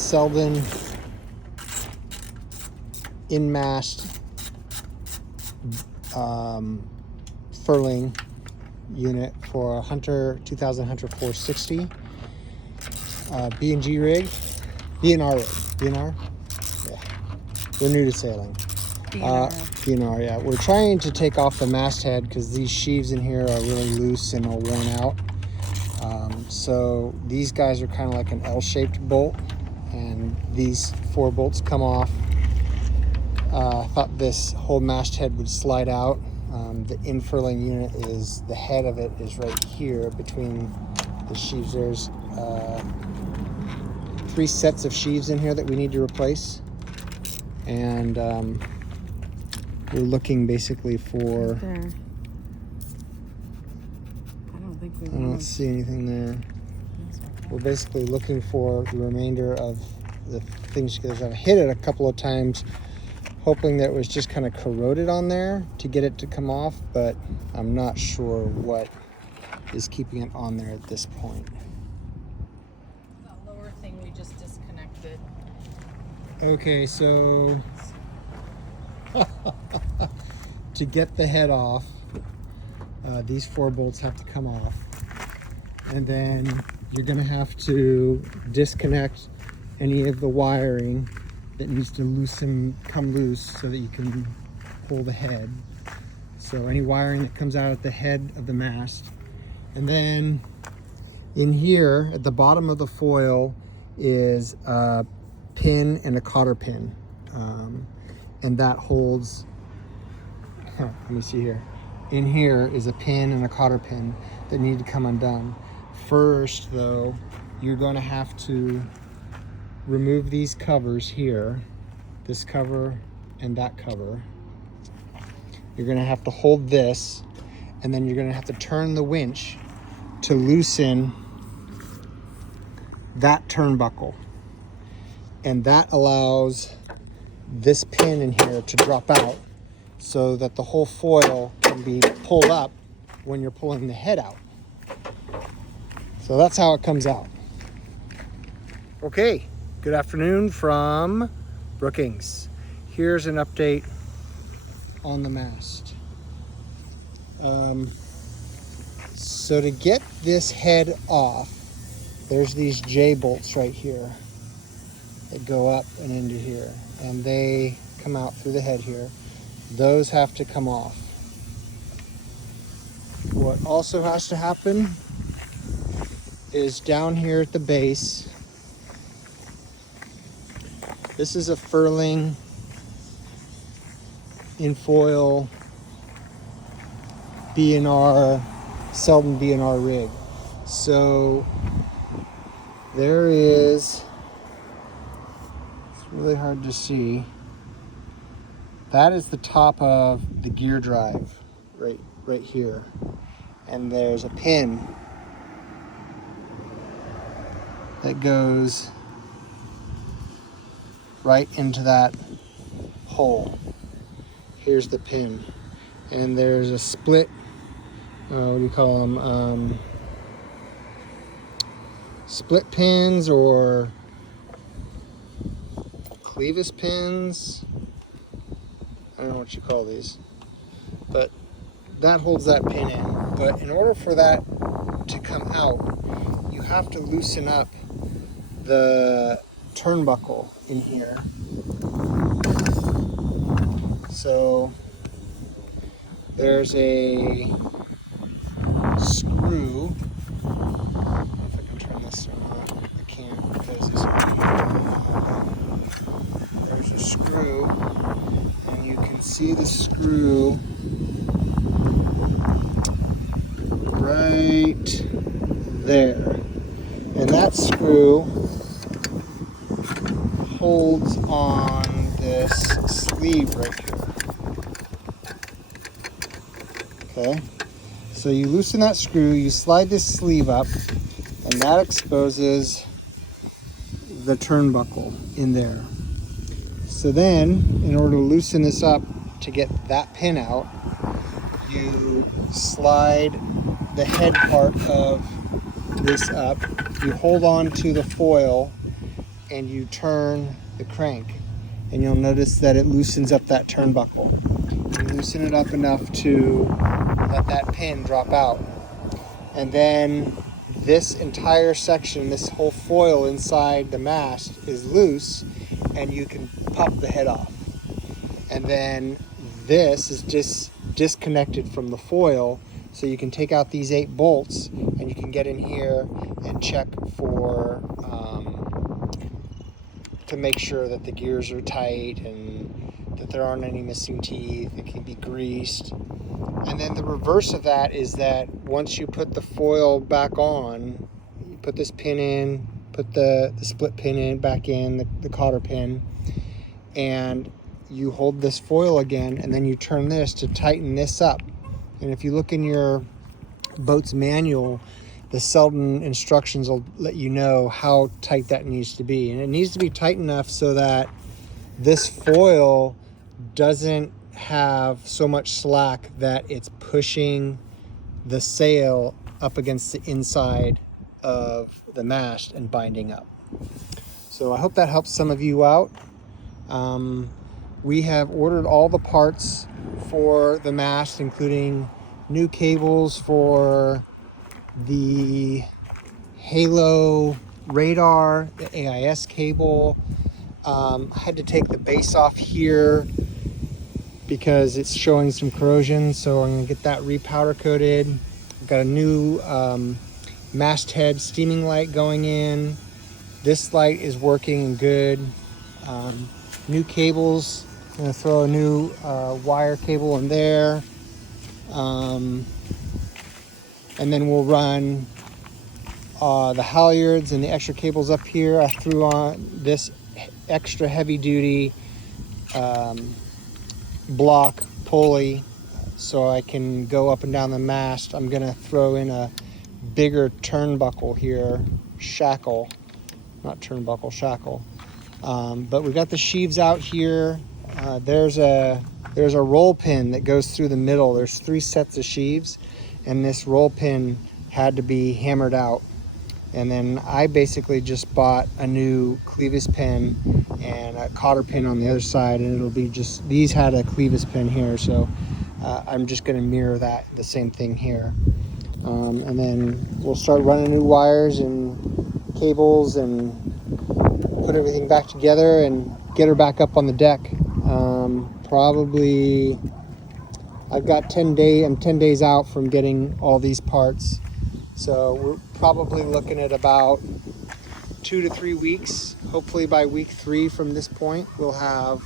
Selden in-mast furling unit for a Hunter 2000 Hunter 460 B&G rig, B&R rig, B&R. Yeah, we're new to sailing. B&R, yeah. We're trying to take off the masthead because these sheaves in here are really loose and are worn out. So these guys are kind of like an L-shaped bolt, and these 4 bolts come off. I thought this whole masthead would slide out. The infurling unit is, the head of it is right here between the sheaves. There's 3 sets of sheaves in here that we need to replace. And we're looking basically for... Right there. I don't see anything there. We're basically looking for the remainder of the things, because I've hit it a couple of times hoping that it was just kind of corroded on there to get it to come off, but I'm not sure what is keeping it on there at this point. That lower thing we just disconnected. Okay, so to get the head off, these 4 bolts have to come off, and then you're going to have to disconnect any of the wiring that needs to come loose so that you can pull the head. So any wiring that comes out at the head of the mast. And then in here at the bottom of the foil is a pin and a cotter pin, and that holds, let me see here. In here is a pin and a cotter pin that need to come undone. First though, you're going to have to remove these covers here, this cover and that cover. You're going to have to hold this, and then you're going to have to turn the winch to loosen that turnbuckle, and that allows this pin in here to drop out so that the whole foil can be pulled up when you're pulling the head out. So that's how it comes out. Okay, good afternoon from Brookings. Here's an update on the mast. So to get this head off, there's these J bolts right here that go up and into here, and they come out through the head here. Those have to come off. What also has to happen is down here at the base, this is a furling in foil B&R, Selden B&R rig. So there is, it's really hard to see, that is the top of the gear drive right here, and there's a pin that goes right into that hole. Here's the pin, and there's a split, what do you call them, split pins or clevis pins, I don't know what you call these, but that holds that pin in. But in order for that to come out, you have to loosen up the turnbuckle in here. So there's a screw. I don't know if I can turn this or not. I can't because it's there's a screw, and you can see the screw right there. And that screw holds on this sleeve right here. Okay, so you loosen that screw, you slide this sleeve up, and that exposes the turnbuckle in there. So then, in order to loosen this up to get that pin out, you slide the head part of this up, you hold on to the foil, and you turn the crank, and you'll notice that it loosens up that turnbuckle. You loosen it up enough to let that pin drop out. And then this entire section, this whole foil inside the mast is loose, and you can pop the head off. And then this is just disconnected from the foil, so you can take out these 8 bolts and you can get in here and check for to make sure that the gears are tight and that there aren't any missing teeth. It can be greased. And then the reverse of that is that once you put the foil back on, you put this pin in, put the split pin in back in, the cotter pin, and you hold this foil again, and then you turn this to tighten this up. And if you look in your boat's manual, the Selden instructions will let you know how tight that needs to be. And it needs to be tight enough so that this foil doesn't have so much slack that it's pushing the sail up against the inside of the mast and binding up. So I hope that helps some of you out. We have ordered all the parts for the mast, including new cables for the Halo radar, the AIS cable. I had to take the base off here because it's showing some corrosion, so I'm going to get that repowder coated. I've got a new masthead steaming light going in. This light is working good. New cables. I'm going to throw a new wire cable in there. And then we'll run the halyards and the extra cables up here. I threw on this extra heavy duty block pulley so I can go up and down the mast. I'm going to throw in a bigger turnbuckle here, shackle, not turnbuckle, shackle. But we got the sheaves out here. There's a roll pin that goes through the middle. There's 3 sets of sheaves, and this roll pin had to be hammered out. And then I basically just bought a new clevis pin and a cotter pin on the other side, and it'll be just, these had a clevis pin here, so I'm just going to mirror that, the same thing here. And then we'll start running new wires and cables and put everything back together and get her back up on the deck. Probably, I've got 10 days, I'm 10 days out from getting all these parts. So we're probably looking at about 2 to 3 weeks. Hopefully by week 3 from this point, we'll have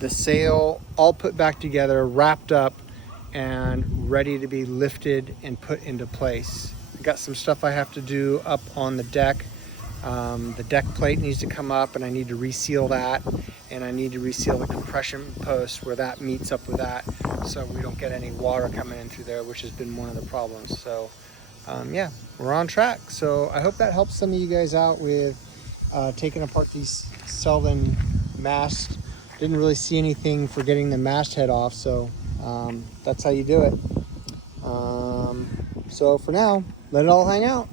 the sail all put back together, wrapped up, and ready to be lifted and put into place. I got some stuff I have to do up on the deck. The deck plate needs to come up, and I need to reseal that, and I need to reseal the compression post where that meets up with that, so we don't get any water coming in through there, which has been one of the problems. So yeah, we're on track. So I hope that helps some of you guys out with taking apart these Selden masts. Didn't really see anything for getting the masthead off, so that's how you do it. So for now, let it all hang out.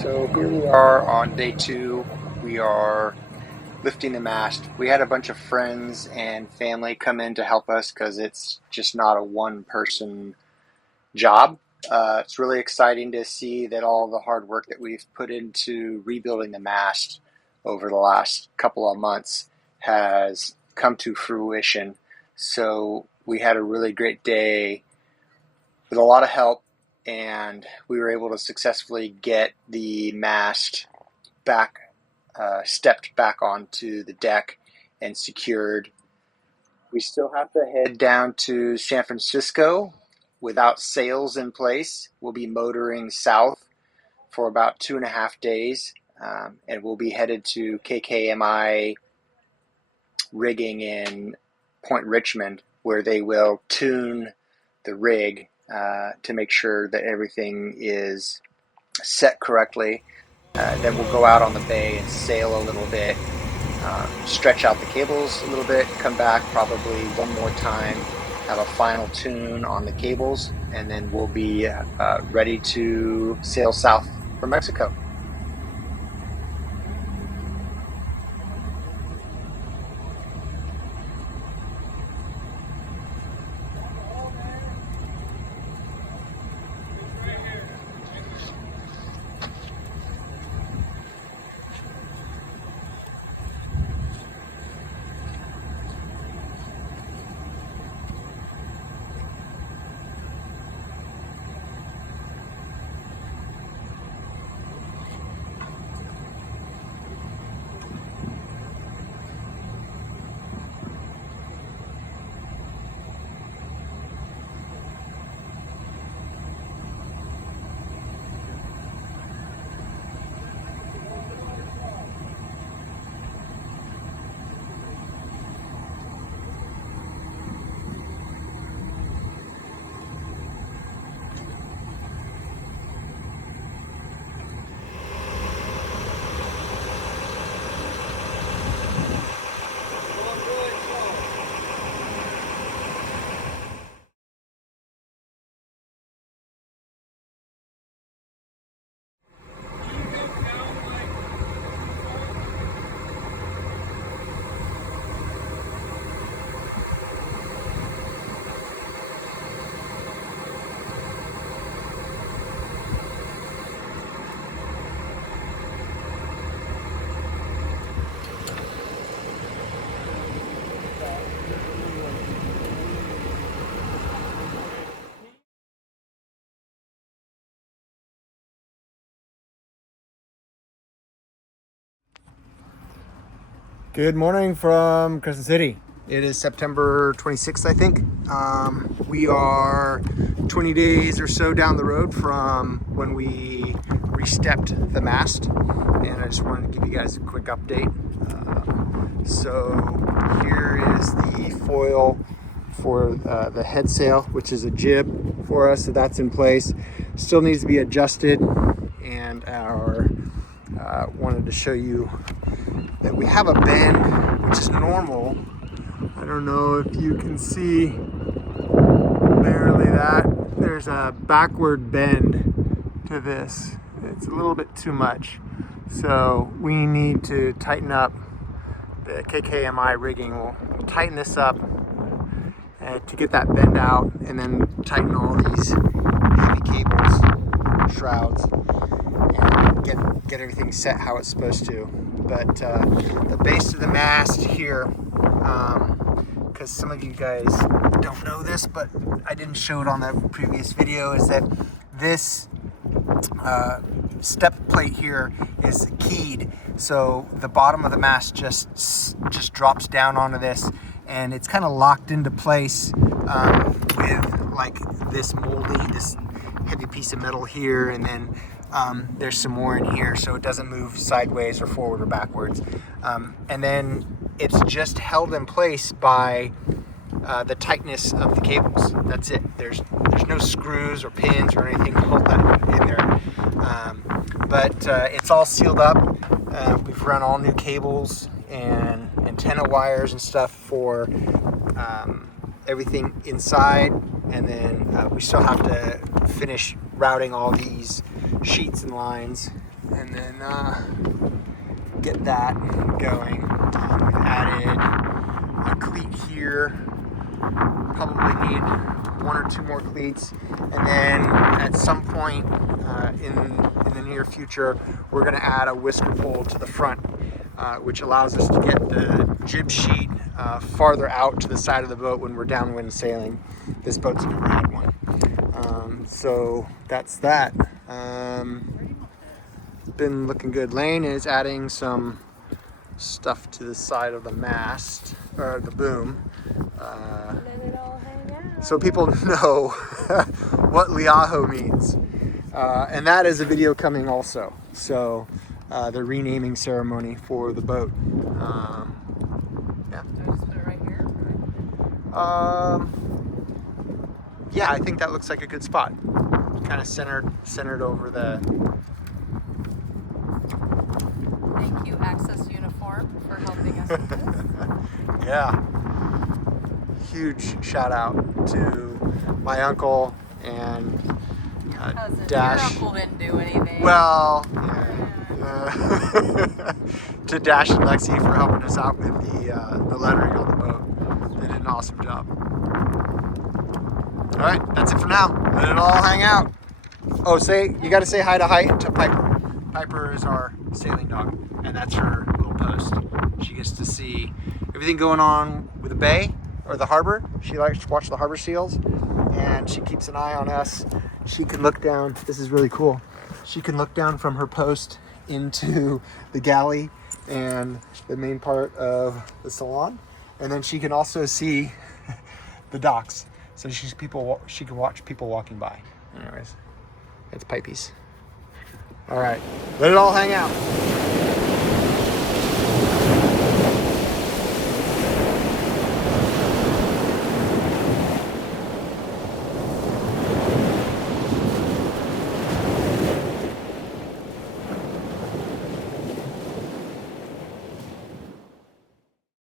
So here we are on day 2. We are lifting the mast. We had a bunch of friends and family come in to help us because it's just not a one-person job. It's really exciting to see that all the hard work that we've put into rebuilding the mast over the last couple of months has come to fruition. So we had a really great day with a lot of help, and we were able to successfully get the mast back stepped back onto the deck and secured. We still have to head down to San Francisco without sails in place. We'll be motoring south for about 2.5 days, and we'll be headed to KKMI rigging in Point Richmond, where they will tune the rig to make sure that everything is set correctly. Then we'll go out on the bay and sail a little bit, stretch out the cables a little bit, come back probably one more time, have a final tune on the cables, and then we'll be ready to sail south for Mexico. Good morning from Crescent City. It is September 26th, I think. We are 20 days or so down the road from when we re-stepped the mast, and I just wanted to give you guys a quick update. So here is the foil for the head sail, which is a jib for us, so that's in place. Still needs to be adjusted, and our wanted to show you that we have a bend, which is normal. I don't know if you can see barely that. There's a backward bend to this. It's a little bit too much. So we need to tighten up the KKMI rigging. We'll tighten this up to get that bend out, and then tighten all these heavy cables, shrouds, and get everything set how it's supposed to. But the base of the mast here, because some of you guys don't know this, but I didn't show it on the previous video, is that this step plate here is keyed. So the bottom of the mast just drops down onto this, and it's kind of locked into place with like this heavy piece of metal here, and then there's some more in here, so it doesn't move sideways or forward or backwards. And then it's just held in place by the tightness of the cables. That's it. There's no screws or pins or anything to hold that in there. But it's all sealed up. We've run all new cables and antenna wires and stuff for everything inside, and then we still have to finish routing all these sheets and lines, and then get that going. We've added a cleat here, probably need 1 or 2 more cleats, and then at some point in the near future we're going to add a whisker pole to the front, which allows us to get the jib sheet farther out to the side of the boat when we're downwind sailing. This boat's never had one. So that's that. been looking good. Lane is adding some stuff to the side of the mast, or the boom. Let it all hang out. So people know what Liaho means. And that is a video coming also. So the renaming ceremony for the boat. Yeah. Do I just put it right here? Yeah, I think that looks like a good spot. Kind of centered over the. Thank you, Access Uniform, for helping us with this. Yeah. Huge shout out to my uncle and Cousin, Dash. your uncle didn't do anything. Well, to Dash and Lexi for helping us out with the lettering on the boat. They did an awesome job. All right, that's it for now. Let it all hang out. Oh, you got to say hi to Piper. Piper is our sailing dog, and that's her little post. She gets to see everything going on with the bay or the harbor. She likes to watch the harbor seals, and she keeps an eye on us. She can look down. This is really cool. She can look down from her post into the galley and the main part of the salon, and then she can also see the docks. So she can watch people walking by. Anyways, it's Pipies. All right, let it all hang out.